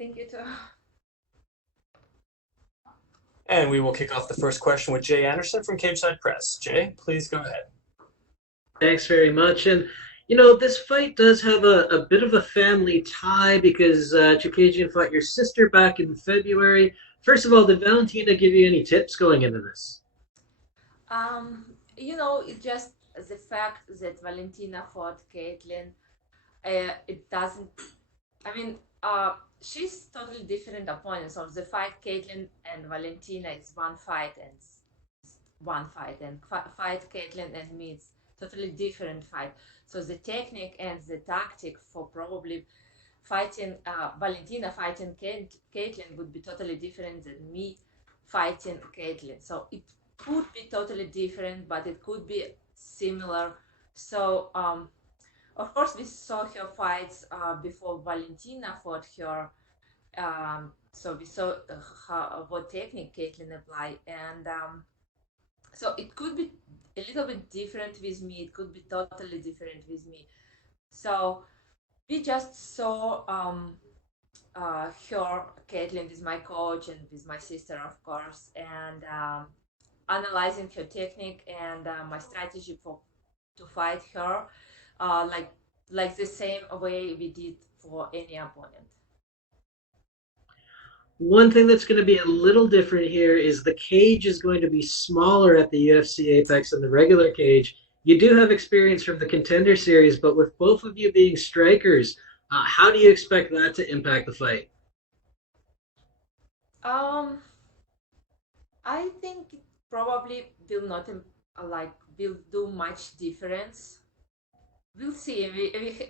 Thank you too. And we will kick off the first question with Jay Anderson from Cageside Press. Jay, please go ahead. Thanks very much. And, this fight does have a bit of a family tie because Chookagian fought your sister back in February. First of all, did Valentina give you any tips going into this? It just the fact that Valentina fought Caitlin, it doesn't. I mean, she's totally different opponents. So the fight Caitlin and Valentina is one fight and one fight, and fight Caitlin and me it's totally different fight. So the technique and the tactic for probably fighting Valentina fighting Caitlin would be totally different than me fighting Caitlin. So it could be totally different, but it could be similar. So of course, we saw her fights before Valentina fought her. So we saw what technique Caitlin applied, and so it could be a little bit different with me. It could be totally different with me. So we just saw her, Caitlin, with my coach and with my sister, of course, and analyzing her technique and my strategy for to fight her, like the same way we did for any opponent. One thing that's going to be a little different here is the cage is going to be smaller at the UFC Apex than the regular cage. You do have experience from the Contender Series, but with both of you being strikers, how do you expect that to impact the fight? Um, I think it probably will not will do much difference. We'll see.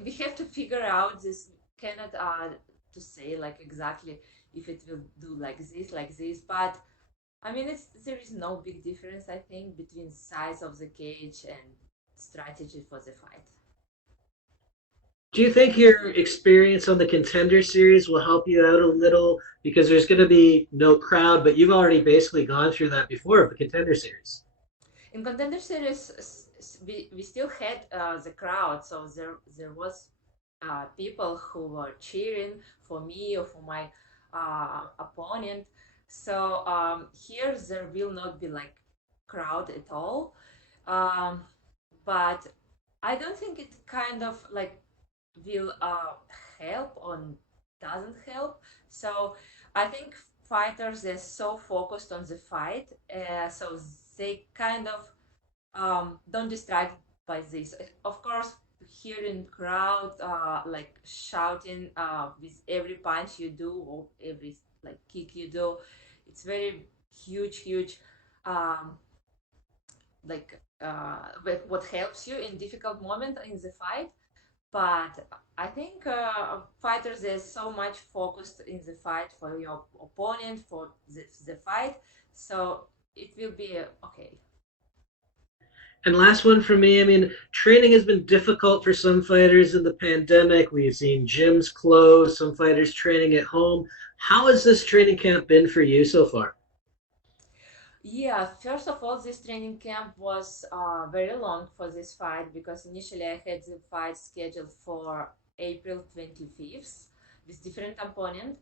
We have to figure out this. Cannot to say like exactly if it will do like this, but I mean there is no big difference I think between size of the cage and strategy for the fight. Do you think your experience on the Contender Series will help you out a little because there's going to be no crowd, but you've already basically gone through that before of the Contender Series? In Contender Series, we still had the crowd, so there was people who were cheering for me or for my opponent. So here there will not be like crowd at all. Um, but I don't think it kind of like will help or doesn't help. So I think fighters are so focused on the fight, so they kind of don't distract by this. Of course, hearing crowd like shouting with every punch you do or every like kick you do, it's very huge um, what helps you in difficult moment in the fight. But I think fighters there's so much focused in the fight for your opponent for the fight, so it will be okay. And last one for me, I mean, training has been difficult for some fighters in the pandemic. We've seen gyms close, some fighters training at home. How has this training camp been for you so far? Yeah, first of all, this training camp was very long for this fight because initially I had the fight scheduled for April 25th with different opponent,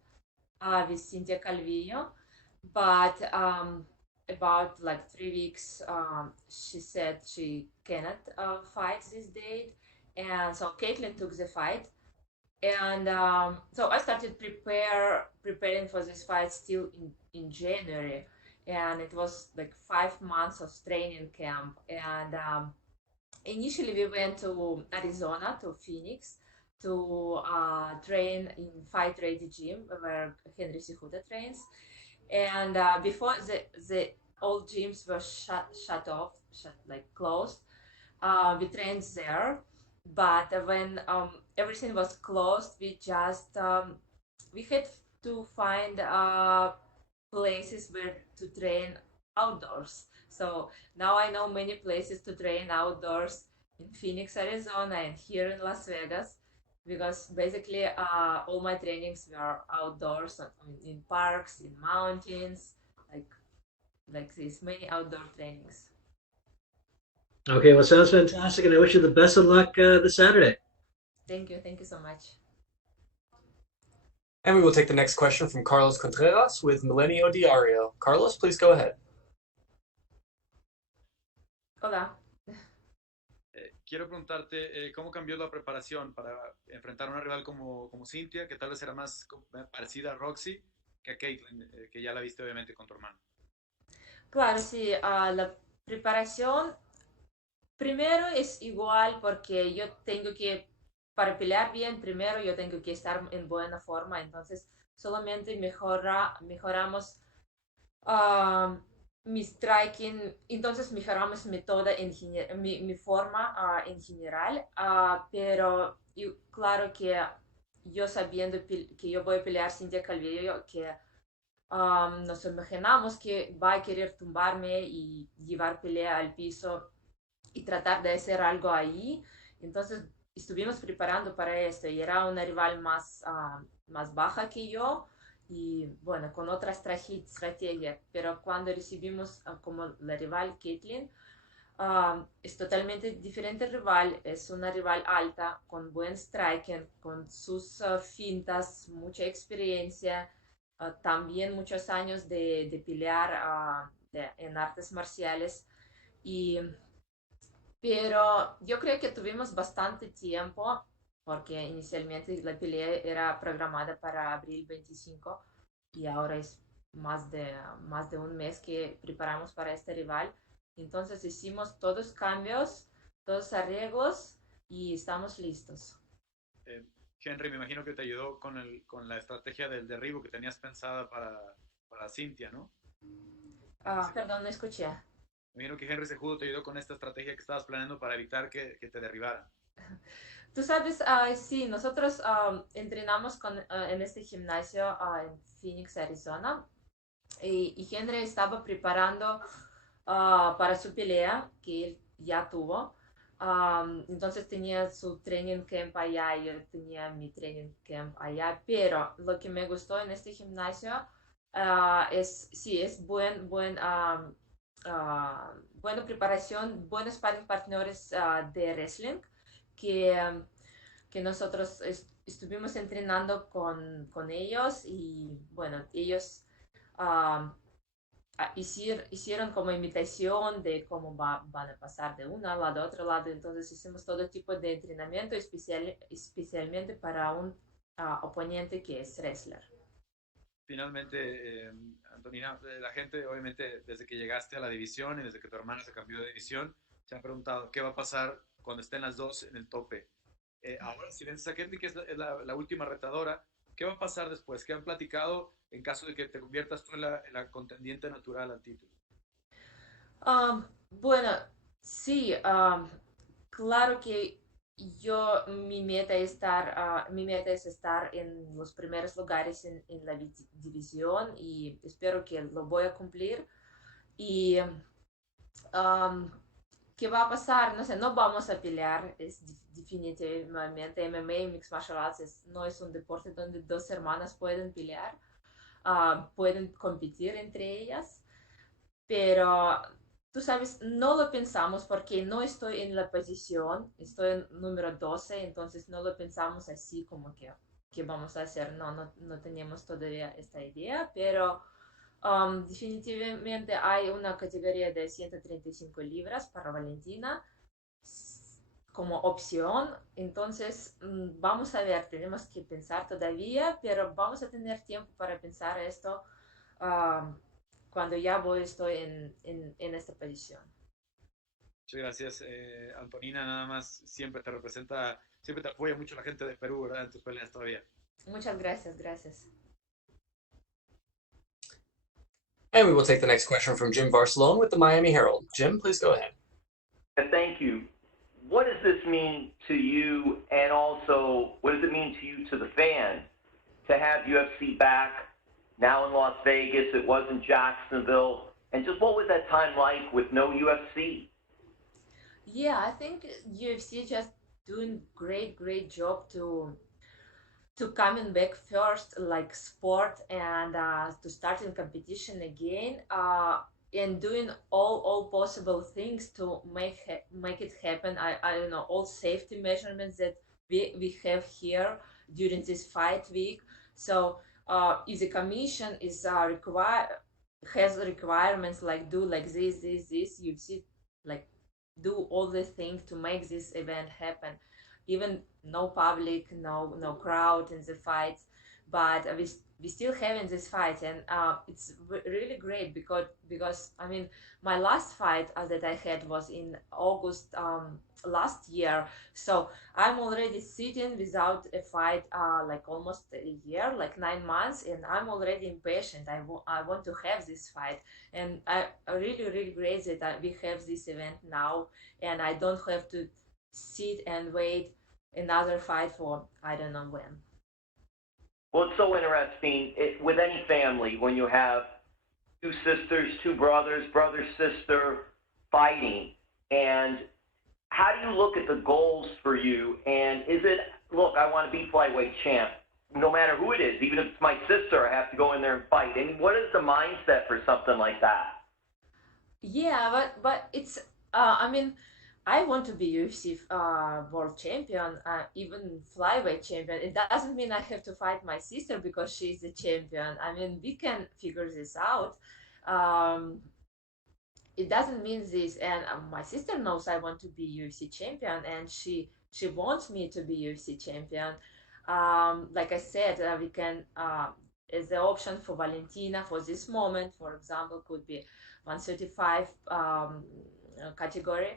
with Cynthia Calvillo. But about like 3 weeks, she said she cannot fight this date. And so Caitlin took the fight. And so I started preparing for this fight still in January, and it was like 5 months of training camp. And initially we went to Arizona to Phoenix to train in Fight Ready Gym where Henry Cejudo trains. And before the old gyms were shut off, like closed, we trained there. But when everything was closed, we had to find places where to train outdoors. So now I know many places to train outdoors in Phoenix, Arizona, and here in Las Vegas, because basically all my trainings were outdoors, in parks, in mountains, like like these many outdoor trainings. Okay, well, sounds fantastic, and I wish you the best of luck this Saturday. Thank you so much. And we will take the next question from Carlos Contreras with Milenio Diario. Carlos, please go ahead. Hola. Quiero preguntarte cómo cambió la preparación para enfrentar a una rival como Cynthia, que tal vez era más parecida a Roxy que a Katlyn, que ya la viste obviamente con tu hermano. Claro, sí, la preparación primero es igual porque yo tengo que, para pelear bien, primero yo tengo que estar en buena forma, entonces solamente mejoramos ah, mi striking, entonces mejoramos mi, toda en mi forma en general, pero claro que yo sabiendo que yo voy a pelear Cintia Calvillo, que nos imaginamos que va a querer tumbarme y llevar pelea al piso y tratar de hacer algo ahí. Entonces estuvimos preparando para esto y era una rival más baja que yo y bueno, con otra estrategia. Pero cuando recibimos como la rival Katlyn, es totalmente diferente rival, es una rival alta, con buen striking, con sus fintas, mucha experiencia, también muchos años de pelear en artes marciales. Y pero yo creo que tuvimos bastante tiempo porque inicialmente la pelea era programada para abril 25 y ahora es más de un mes que preparamos para este rival. Entonces hicimos todos cambios, todos arreglos y estamos listos. Eh, Henry, me imagino que te ayudó con la estrategia del derribo que tenías pensada para Cynthia, ¿no? Perdón, no escuché. Me imagino que Henry Cejudo te ayudó con esta estrategia que estabas planeando para evitar que te derribaran. Tú sabes, sí, nosotros entrenamos en este gimnasio en Phoenix, Arizona, y Henry estaba preparando para su pelea que él ya tuvo. Entonces tenía su training camp allá, yo tenía mi training camp allá, pero lo que me gustó en este gimnasio sí, es buena preparación, buenos sparring partners de wrestling que, que nosotros estuvimos entrenando con ellos y bueno, ellos um, hicieron como imitación de cómo van a pasar de un lado a otro lado, entonces hicimos todo tipo de entrenamiento especialmente para un oponente que es wrestler. Finalmente, Antonina, la gente obviamente desde que llegaste a la división y desde que tu hermana se cambió de división, se han preguntado qué va a pasar cuando estén las dos en el tope. Ahora, si vences a Ketli, que es la última retadora, ¿qué va a pasar después? ¿Qué han platicado en caso de que te conviertas tú en la contendiente natural al título? Bueno, sí, claro que mi meta es estar en los primeros lugares en la división y espero que lo voy a cumplir. Y um, ¿qué va a pasar? No sé, no vamos a pelear, es definitivamente MMA, Mixed Martial Arts, no es un deporte donde dos hermanas pueden pelear, pueden competir entre ellas, pero tú sabes, no lo pensamos porque no estoy en la posición, estoy en número 12, entonces no lo pensamos así como que, ¿qué vamos a hacer? No teníamos todavía esta idea, pero definitivamente hay una categoría de 135 libras para Valentina como opción, entonces vamos a ver, tenemos que pensar todavía, pero vamos a tener tiempo para pensar esto um, cuando ya estoy en esta posición. Muchas gracias, Antonina. Nada más siempre te representa, siempre te apoya mucho la gente de Perú, ¿verdad? En tus peleas todavía. Muchas gracias, gracias. And we will take the next question from Jim Barcelone with the Miami Herald. Jim, please go ahead. Thank you. What does this mean to you, and also what does it mean to you, to the fans, to have UFC back now in Las Vegas? It was in Jacksonville. And just what was that time like with no UFC? Yeah, I think UFC just doing great job to coming back first like sport and to start in competition again and doing all possible things to make it happen. I don't know, all safety measurements that we have here during this fight week. So if the commission is has requirements like do like this, UFC like do all the things to make this event happen. Even no public, no crowd in the fights, but we still having this fight, and it's really great because I mean my last fight that I had was in August last year, so I'm already sitting without a fight like almost a year, like 9 months, and I'm already impatient. I want to have this fight, and I really great that we have this event now, and I don't have to sit and wait another fight for I don't know when. Well, it's so interesting with any family when you have two sisters, two brothers, brother, sister fighting. And how do you look at the goals for you? And is it, look, I want to be flyweight champ, no matter who it is, even if it's my sister, I have to go in there and fight. And what is the mindset for something like that? Yeah, but it's I mean I want to be UFC world champion, even flyweight champion. It doesn't mean I have to fight my sister because she's the champion. I mean, we can figure this out. Um, it doesn't mean this, and my sister knows I want to be UFC champion, and she wants me to be UFC champion. Like I said, we can. As the option for Valentina for this moment, for example, could be 135 category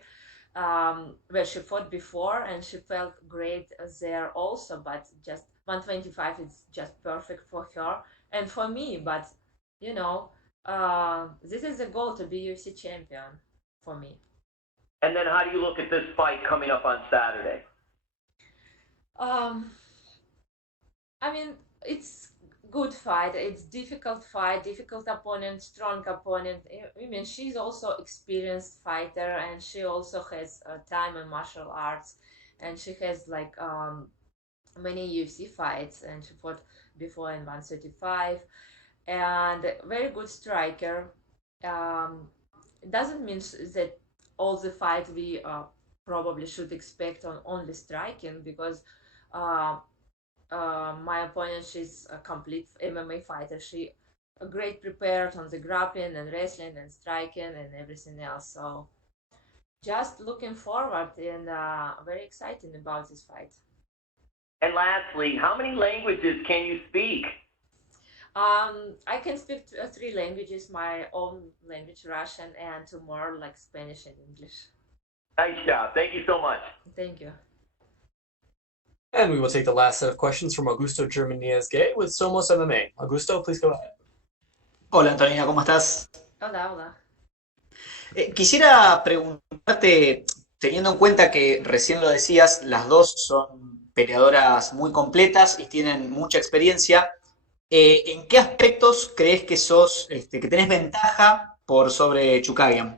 where she fought before and she felt great there also, but just 125 is just perfect for her and for me. But you know, this is the goal to be UFC champion for me. And then how do you look at this fight coming up on Saturday? Um, I mean, it's good fight. It's difficult fight, difficult opponent, strong opponent. I mean, she's also experienced fighter, and she also has time in martial arts, and she has like many UFC fights, and she fought before in 135, and very good striker. It doesn't mean that all the fight we probably should expect on only striking because. Uh, my opponent, she's a complete MMA fighter. She great prepared on the grappling and wrestling and striking and everything else. So just looking forward and very excited about this fight. And lastly, how many languages can you speak? I can speak three languages, my own language, Russian, and two more like Spanish and English. Nice job. Thank you so much. Thank you. And we will take the last set of questions from Augusto Germaniez-Gay with Somos MMA. Augusto, please go ahead. Hola Antonina, ¿cómo estás? Hola, hola. Quisiera preguntarte, teniendo en cuenta que recién lo decías, las dos son peleadoras muy completas y tienen mucha experiencia, ¿en qué aspectos crees que que tenés ventaja por sobre Chookagian?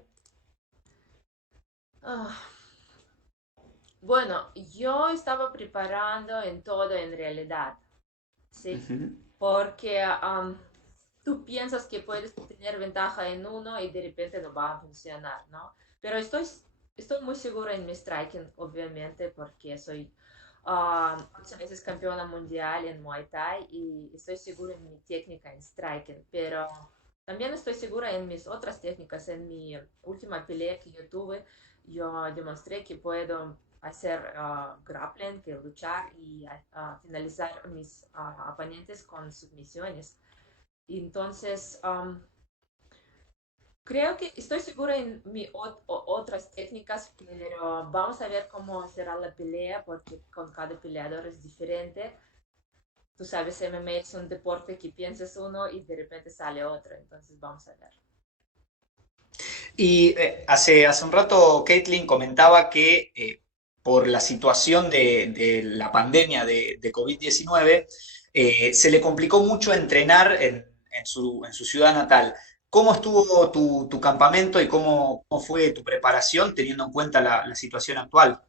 Bueno, yo estaba preparando en todo en realidad, ¿sí? Porque tú piensas que puedes tener ventaja en uno y de repente no va a funcionar, ¿no? Pero estoy muy segura en mi striking, obviamente, porque soy 8 veces campeona mundial en Muay Thai y estoy segura en mi técnica en striking, pero también estoy segura en mis otras técnicas. En mi última pelea que yo tuve, yo demostré que puedo hacer grappling, que luchar y finalizar mis oponentes con submisiones. Entonces, creo que estoy segura en mis otras técnicas, pero vamos a ver cómo será la pelea, porque con cada peleador es diferente. Tú sabes, MMA es un deporte que piensas uno y de repente sale otro, entonces vamos a ver. Y hace un rato Katlyn comentaba que por la situación de la pandemia de COVID-19 se le complicó mucho entrenar en su ciudad natal. ¿Cómo estuvo tu campamento y cómo fue tu preparación teniendo en cuenta la situación actual?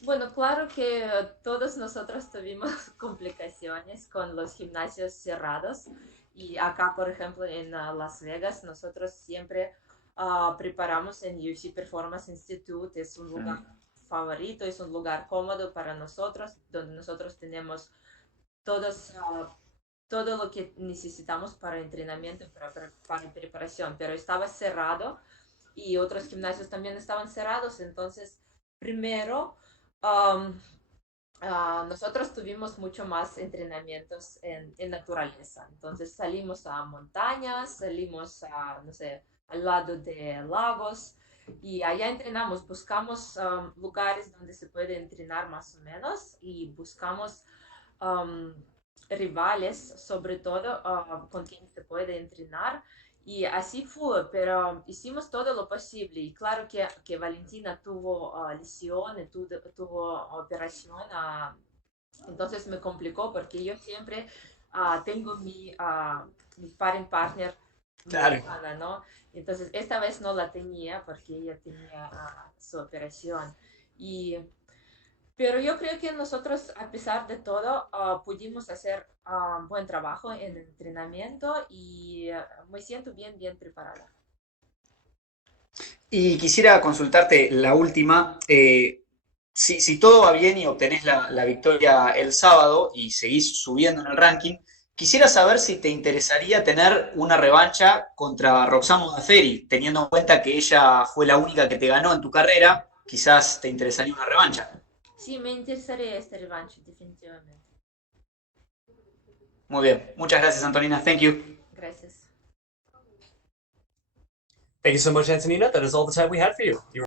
Bueno, claro que todos nosotros tuvimos complicaciones con los gimnasios cerrados y acá, por ejemplo, en Las Vegas, nosotros siempre preparamos en UFC Performance Institute. Es un lugar favorito, es un lugar cómodo para nosotros, donde nosotros tenemos todos, todo lo que necesitamos para entrenamiento, para preparación, pero estaba cerrado y otros gimnasios también estaban cerrados. Entonces, primero, um, nosotros tuvimos mucho más entrenamientos en naturaleza. Entonces salimos a montañas, salimos a, no sé, al lado de lagos y allá entrenamos, buscamos lugares donde se puede entrenar más o menos y buscamos um, rivales, sobre todo con quien se puede entrenar. Y así fue, pero hicimos todo lo posible. Y claro que Valentina tuvo lesión, tuvo operación, entonces me complicó porque yo siempre tengo mi sparring partner Claro. mexicana, ¿no? Entonces esta vez no la tenía porque ella tenía su operación. Y pero yo creo que nosotros, a pesar de todo, pudimos hacer buen trabajo en el entrenamiento y me siento bien preparada. Y quisiera consultarte la última. Si todo va bien y obtenés la victoria el sábado y seguís subiendo en el ranking, quisiera saber si te interesaría tener una revancha contra Roxana Modafferi, teniendo en cuenta que ella fue la única que te ganó en tu carrera, quizás te interesaría una revancha. Sí, me interesaría esta revancha, definitivamente. Muy bien, muchas gracias Antonina, thank you. Gracias. Thank you so much, Antonina. That is all the time we had for you.